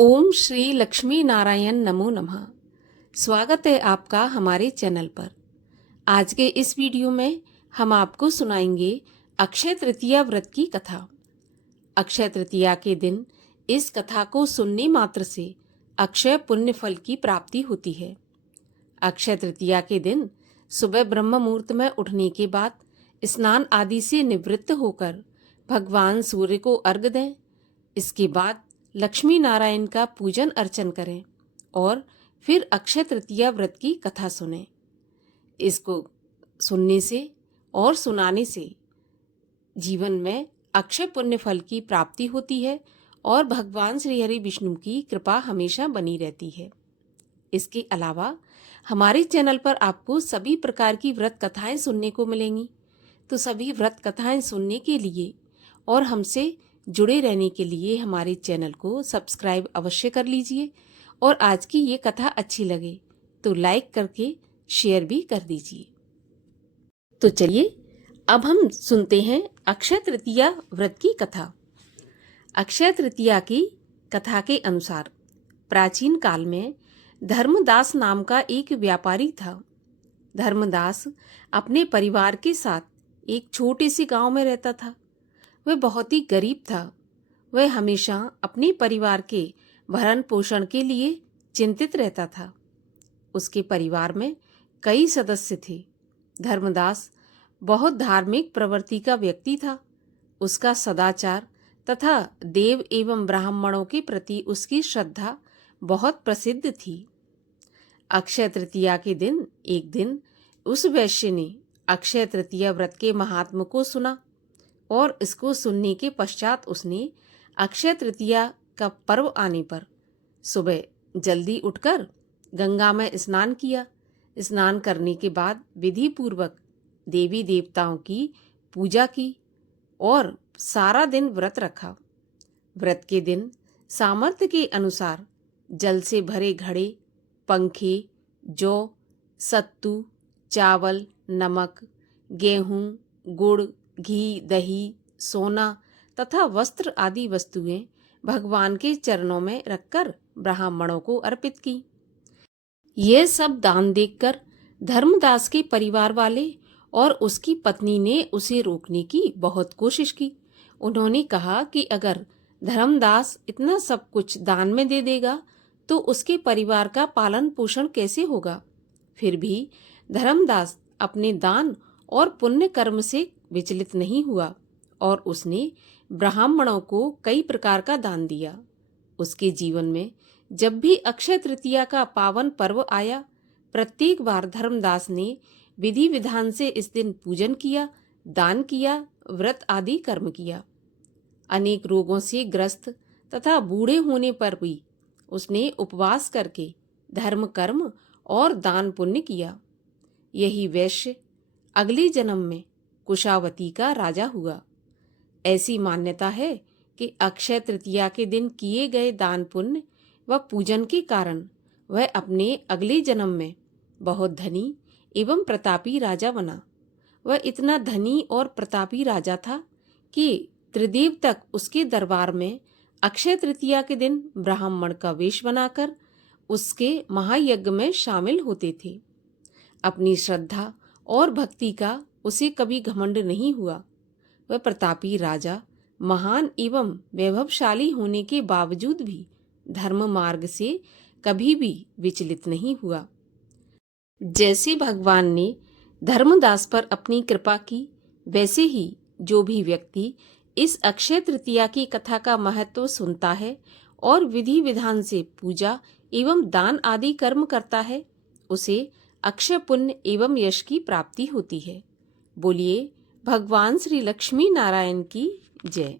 ओम श्री लक्ष्मी नारायण नमो नमः। स्वागत है आपका हमारे चैनल पर। आज के इस वीडियो में हम आपको सुनाएंगे अक्षय तृतीया व्रत की कथा। अक्षय तृतीया के दिन इस कथा को सुनने मात्र से अक्षय पुण्य फल की प्राप्ति होती है। अक्षय तृतीया के दिन सुबह ब्रह्म मुहूर्त में उठने के बाद स्नान आदि से निवृत्त होकर भगवान सूर्य को अर्घ्य दें। इसके बाद लक्ष्मी नारायण का पूजन अर्चन करें और फिर अक्षय तृतीया व्रत की कथा सुनें। इसको सुनने से और सुनाने से जीवन में अक्षय पुण्य फल की प्राप्ति होती है और भगवान श्री हरि विष्णु की कृपा हमेशा बनी रहती है। इसके अलावा हमारे चैनल पर आपको सभी प्रकार की व्रत कथाएं सुनने को मिलेंगी। तो सभी व्रत कथाएं सुनने के लिए और हमसे जुड़े रहने के लिए हमारे चैनल को सब्सक्राइब अवश्य कर लीजिए और आज की ये कथा अच्छी लगे तो लाइक करके शेयर भी कर दीजिए। तो चलिए अब हम सुनते हैं अक्षय तृतीया व्रत की कथा। अक्षय तृतीया की कथा के अनुसार प्राचीन काल में धर्मदास नाम का एक व्यापारी था। धर्मदास अपने परिवार के साथ एक छोटे से गांव में रहता था। वह बहुत ही गरीब था। वह हमेशा अपने परिवार के भरण पोषण के लिए चिंतित रहता था। उसके परिवार में कई सदस्य थे। धर्मदास बहुत धार्मिक प्रवृत्ति का व्यक्ति था। उसका सदाचार तथा देव एवं ब्राह्मणों के प्रति उसकी श्रद्धा बहुत प्रसिद्ध थी। अक्षय तृतीया के दिन एक दिन उस वैश्य ने अक्षय तृतीया व्रत के महात्म्य को सुना और इसको सुनने के पश्चात उसने अक्षय तृतीया का पर्व आने पर सुबह जल्दी उठकर गंगा में स्नान किया। स्नान करने के बाद विधि पूर्वक देवी देवताओं की पूजा की और सारा दिन व्रत रखा। व्रत के दिन सामर्थ्य के अनुसार जल से भरे घड़े, पंखे, जौ, सत्तू, चावल, नमक, गेहूं, गुड़, घी, दही, सोना तथा वस्त्र आदि वस्तुएं भगवान के चरणों में रखकर ब्राह्मणों को अर्पित की। ये सब दान देखकर धर्मदास के परिवार वाले और उसकी पत्नी ने उसे रोकने की बहुत कोशिश की। उन्होंने कहा कि अगर धर्मदास इतना सब कुछ दान में दे देगा तो उसके परिवार का पालन पोषण कैसे होगा। फिर भी धर्मदास अपने दान और पुण्य कर्म से विचलित नहीं हुआ और उसने ब्राह्मणों को कई प्रकार का दान दिया। उसके जीवन में जब भी अक्षय तृतीया का पावन पर्व आया, प्रत्येक बार धर्मदास ने विधि विधान से इस दिन पूजन किया, दान किया, व्रत आदि कर्म किया। अनेक रोगों से ग्रस्त तथा बूढ़े होने पर भी उसने उपवास करके धर्म कर्म और दान पुण्य किया। यही वैश्य अगले जन्म में कुशावती का राजा हुआ। ऐसी मान्यता है कि अक्षय तृतीया के दिन किए गए दान पुण्य व पूजन के कारण वह अपने अगले जन्म में बहुत धनी एवं प्रतापी राजा बना। वह इतना धनी और प्रतापी राजा था कि त्रिदेव तक उसके दरबार में अक्षय तृतीया के दिन ब्राह्मण का वेश बनाकर उसके महायज्ञ में शामिल होते थे। अपनी श्रद्धा और भक्ति का उसे कभी घमंड नहीं हुआ। वह प्रतापी राजा महान एवं वैभवशाली होने के बावजूद भी धर्म मार्ग से कभी भी विचलित नहीं हुआ। जैसे भगवान ने धर्मदास पर अपनी कृपा की, वैसे ही जो भी व्यक्ति इस अक्षय तृतीया की कथा का महत्व सुनता है और विधि विधान से पूजा एवं दान आदि कर्म करता है, उसे अक्षय पुण्य एवं यश की प्राप्ति होती है। बोलिए भगवान श्री लक्ष्मी नारायण की जय।